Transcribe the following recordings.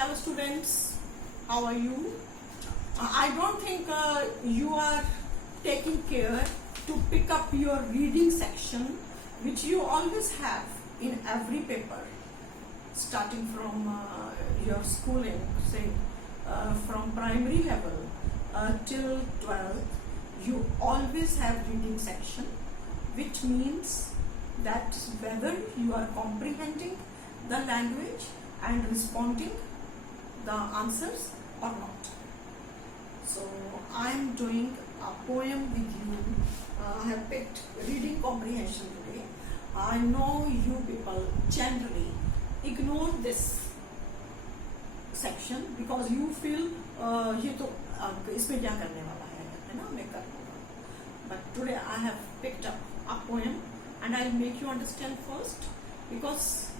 Hello students, how are you? I don't think you are taking care to pick up your reading section which you always have in every paper starting from your schooling, say from primary level till 12th. You always have reading section, which means that whether you are comprehending the language and responding the answers or not. So I am doing a poem with you. I have picked reading comprehension today. I know you people generally ignore this section because you feel ये तो इसमें क्या करने वाला है ना, मैं कर लूँगा. But today I have picked up a poem and I'll make you understand first, because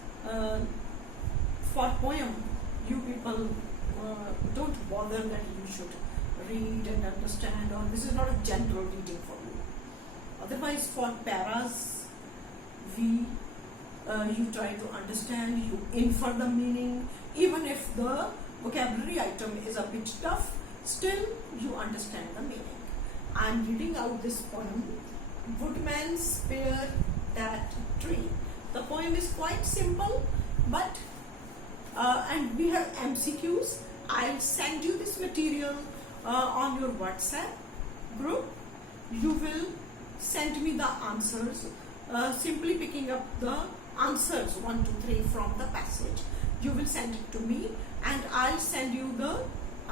for poem you people don't bother that you should read and understand, or this is not a general reading for you. Otherwise for paras you try to understand, you infer the meaning, even if the vocabulary item is a bit tough, still you understand the meaning. I am reading out this poem, Woodman Spare That Tree. The poem is quite simple, but and we have MCQs. I'll send you this material on your WhatsApp group. You will send me the answers, simply picking up the answers 1, 2, 3 from the passage. You will send it to me and I'll send you the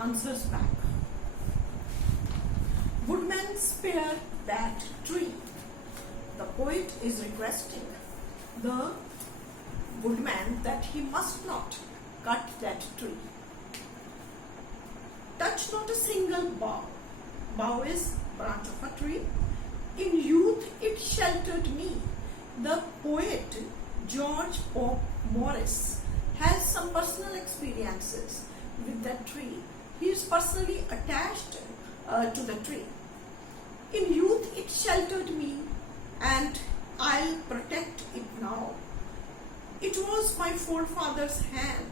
answers back. Woodman spare that tree. The poet is requesting the woodman that he must not cut that tree. Touch not a single bough. Bough is branch of a tree. In youth it sheltered me. The poet George Pope Morris has some personal experiences with that tree. He is personally attached to the tree. In youth it sheltered me and I'll protect it now. It was my forefather's hand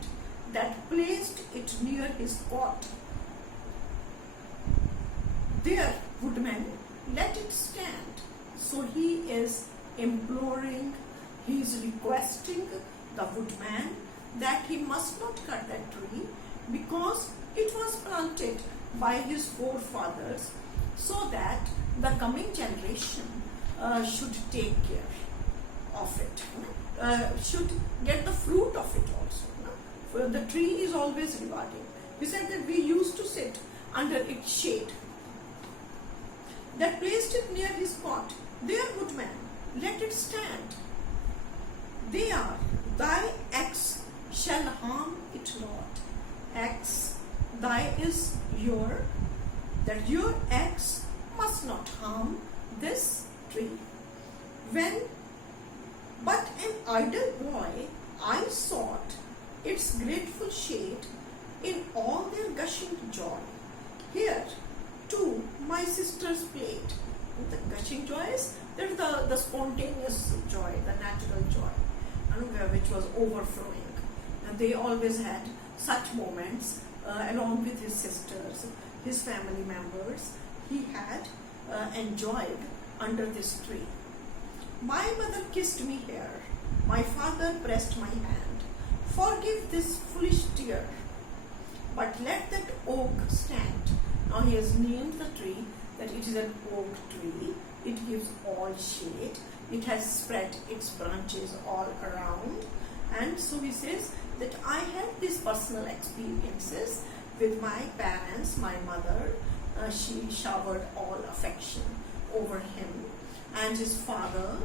that placed it near his cot. There, woodman, let it stand. So he is imploring, he is requesting the woodman that he must not cut that tree because it was planted by his forefathers, so that the coming generation should take care of it, should get the fruit of it also. The tree is always rewarding. He said that we used to sit under its shade. That placed it near his cot. There, woodman, let it stand. There, thy axe shall harm it not. Axe, thy is your, that your axe must not harm this tree. When but an idle boy, I sought its grateful shade in all their gushing joy. Here, too, my sisters played. The gushing joy is the spontaneous joy, the natural joy, which was overflowing. And they always had such moments along with his sisters, his family members. He had enjoyed under this tree. My mother kissed me here. My father pressed my hand. Forgive this foolish tear, but let that oak stand. Now he has named the tree that it is an oak tree. It gives all shade. It has spread its branches all around. And so he says that I had these personal experiences with my parents, my mother. She showered all affection over him. And his father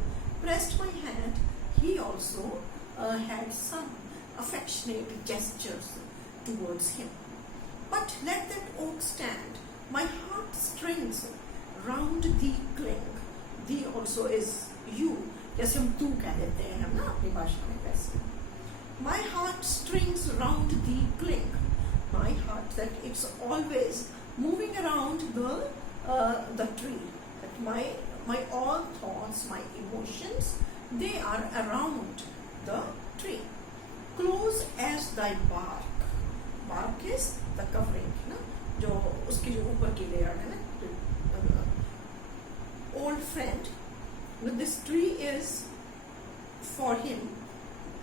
pressed my hand. He also had some affectionate gestures towards him. But let that oak stand. My heartstrings round thee cling. Thee also is you. जैसे हम तू कह देते हैं हम ना अपनी भाषा में वैसे. My heartstrings round thee cling. My heart, that it's always moving around the tree. That my all thoughts, my emotions, they are around the tree. Close as thy bark, bark is the covering, ना, जो उसकी जो ऊपर की layer है ना. Old friend, this tree is for him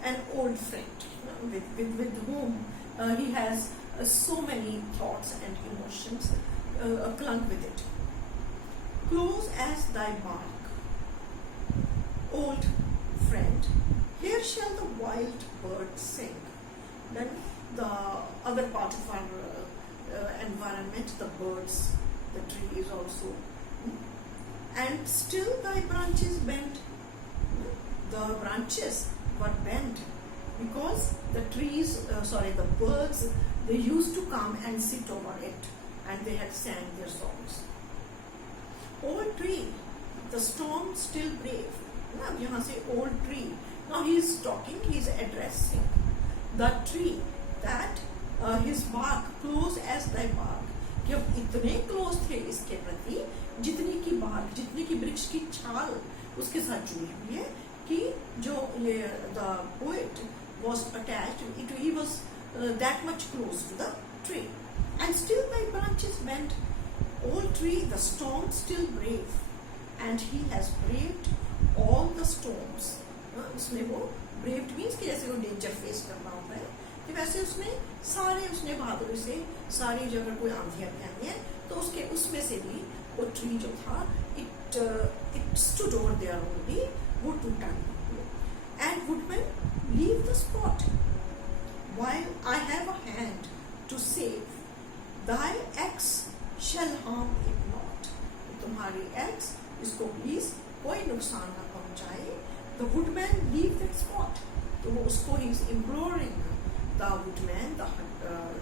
an old friend, with whom he has so many thoughts and emotions clung with it. Close as thy bark, old friend, here shall the wild bird sing. Then the other part of our environment, the birds, the tree is also. And still thy branches bent. The branches were bent because the trees, the birds, they used to come and sit over it, and they had sang their songs. Old tree, the storm still brave. Now यहाँ से old tree. Now he is talking, he is addressing the tree that his bark close as thy bark. कि अब इतने close थे इसके प्रति जितनी की bark, जितनी की वृक्ष की छाल उसके साथ जुड़ी हुई है, कि जो ये the poet was attached, he was that much close to the tree. And still thy branches bent, old tree, the storm still brave, and he has braved all the storms. उसने वो braved means कि जैसे वो danger face करना होता है, कि वैसे उसने बहादुरी से सारी जगह कोई आंधियां भी आई हैं, तो उसमें से भी वो ट्री जो था, it stood over there only, वो टूटा नहीं. And woodman, leave the spot while I have a hand to save. Thy axe shall harm it not. तुम्हारी axe इसको प्लीज कोई नुकसान ना पहुंचाए. The woodman leave that spot. तो वो उसको he is imploring the woodman,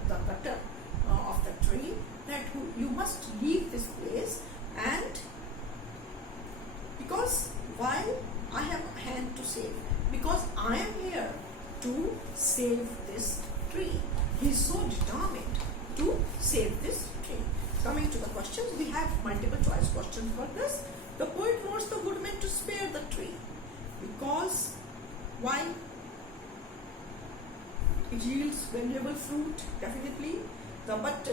the cutter of the tree, that you must leave this place, and because while I have a hand to save, because I am here to save this tree. He is so determined to save this tree. Coming to the questions, we have multiple choice questions for this. The poet wants the woodman to spare the tree because why? It yields valuable fruit, definitely. But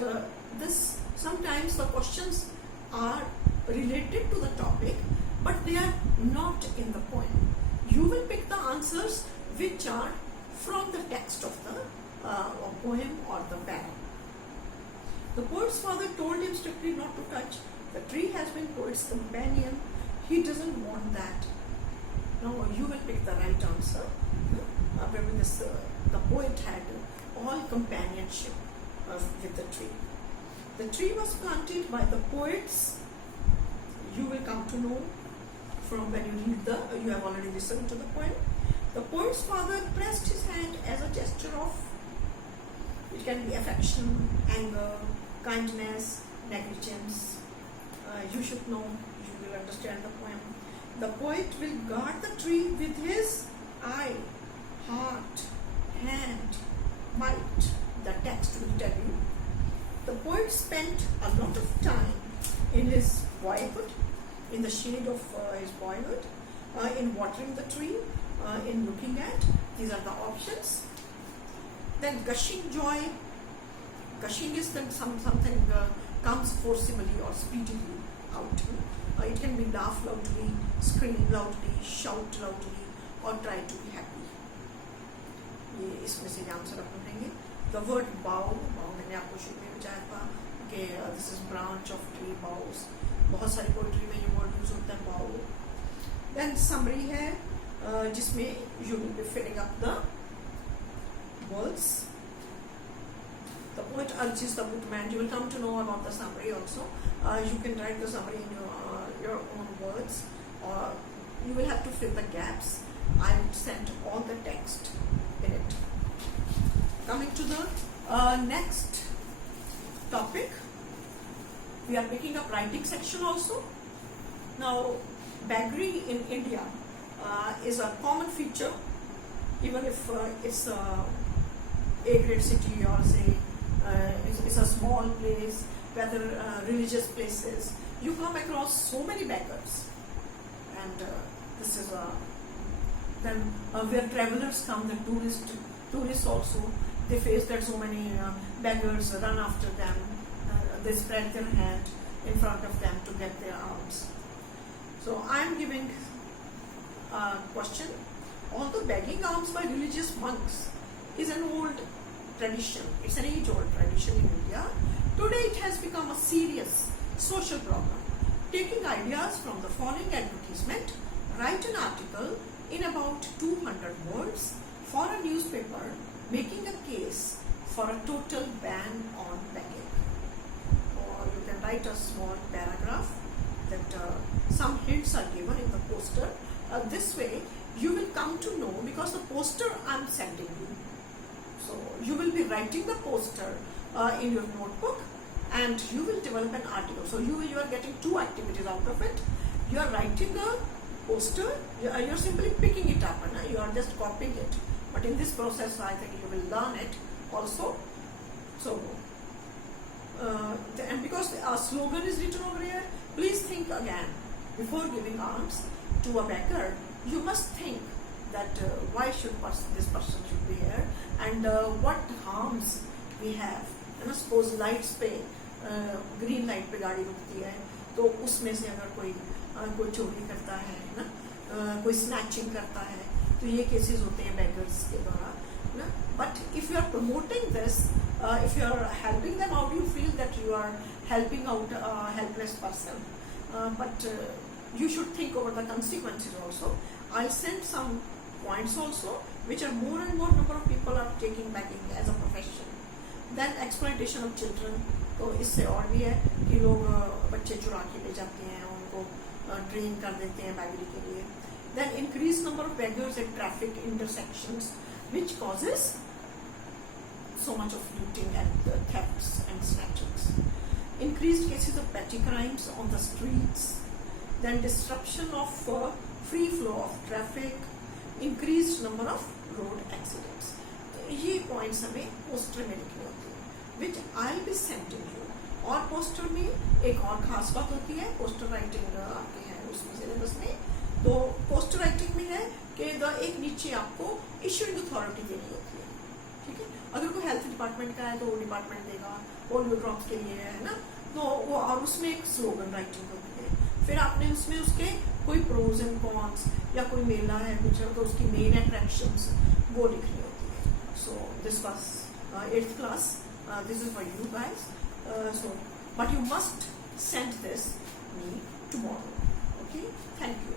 this sometimes the questions are related to the topic, but they are not in the poem. You will pick the answers which are from the text of the poem or the ballad. The poet's father told him strictly not to touch. The tree has been poet's companion. He doesn't want that. Now you will pick the right answer. The poet had all companionship with the tree. The tree was planted by the poets. You will come to know from when you read you have already listened to the poem. The poet's father pressed his hand as a gesture of, it can be affection, anger, kindness, negligence. You should know, you will understand the poem. The poet will guard the tree with his eye, heart, hand, might. The text will tell you. The poet spent a lot of time in his boyhood, in the shade of his boyhood, in watering the tree, in looking at. These are the options. Then gushing joy. Gushing is then something comes forcibly or speedily out. It can be laugh loudly, scream loudly, shout loudly, or try to be happy. ये इसमें से answer आप ढूंढेंगे. The word bough मैंने आपको शुरू में बताया था कि this is branch of tree, boughs. बहुत सारी पोइट्री में ये वर्ड यूज होता है bough. Then summary है जिसमें you will be filling up the words. The poet urges the woodman. You will come to know about the summary also. You can write the summary in your own words, or you will have to fill the gaps. I sent all the text in it. Coming to the next topic, we are picking up writing section also. Now, Bagri in India is a common feature, even if it's a A-grade city or say it's a small place, whether religious places. You come across so many beggars, and this is then where travelers come, the tourists also they face that so many beggars run after them. They spread their hand in front of them to get their alms. So I am giving a question. Although begging alms by religious monks is an old tradition, it's an age-old tradition in India, today it has become a serious social problem. Taking ideas from the following advertisement, write an article in about 200 words for a newspaper making a case for a total ban on begging. Or you can write a small paragraph that some hints are given in the poster. This way you will come to know, because the poster I am sending you. So you will be writing the poster in your notebook and you will develop an article. So you are getting two activities out of it. You are writing a poster, you are simply picking it up and you are just copying it. But in this process I think you will learn it also. So and because our slogan is written over here, please think again. Before giving alms to a beggar, you must think that why should this person should be here and what harms we have. Suppose lights पे green light पे गाड़ी रुकती है तो उसमें से अगर कोई चोरी करता है ना, कोई स्नैचिंग करता है, तो ये केसेस होते हैं beggars के द्वारा ना. But if you are promoting this, if you are helping them out, you feel that you are helping out a helpless person. But you should think over the consequences also. I'll send some points also, which are more and more number of people are taking begging as a profession. Then exploitation of children. तो इससे और भी है कि लोग बच्चे चुरा के ले जाते हैं, उनको ट्रेन कर देते हैं बेगरी के लिए. Then increased number of beggars at traffic intersections, which causes so much of looting and thefts and snatchings. Increased cases of petty crimes on the streets. Then disruption of free flow of traffic. Increased number of road accidents. तो ये points हमें poster में लिखने होते हैं, which I'll be sending you. और poster में एक और खास बात होती है, पोस्टर राइटिंग आपके हैं उसमें सिलेबस में. तो पोस्टर राइटिंग में है कि एक नीचे आपको इश्यूइंग अथॉरिटी देनी होती है. ठीक है, अगर कोई हेल्थ डिपार्टमेंट का है तो वो डिपार्टमेंट देगा, पोलियो ड्रॉप्स के लिए है ना, तो वो और उसमें एक स्लोगन राइटिंग होती है. फिर आपने उसमें उसके कोई प्रोज एंड कॉन्स या कोई मेला है कुछ तो उसकी मेन अट्रैक्शंस वो लिखनी होती है. So this was 8th class. This is for you guys. But you must send this me tomorrow. Okay? Thank you.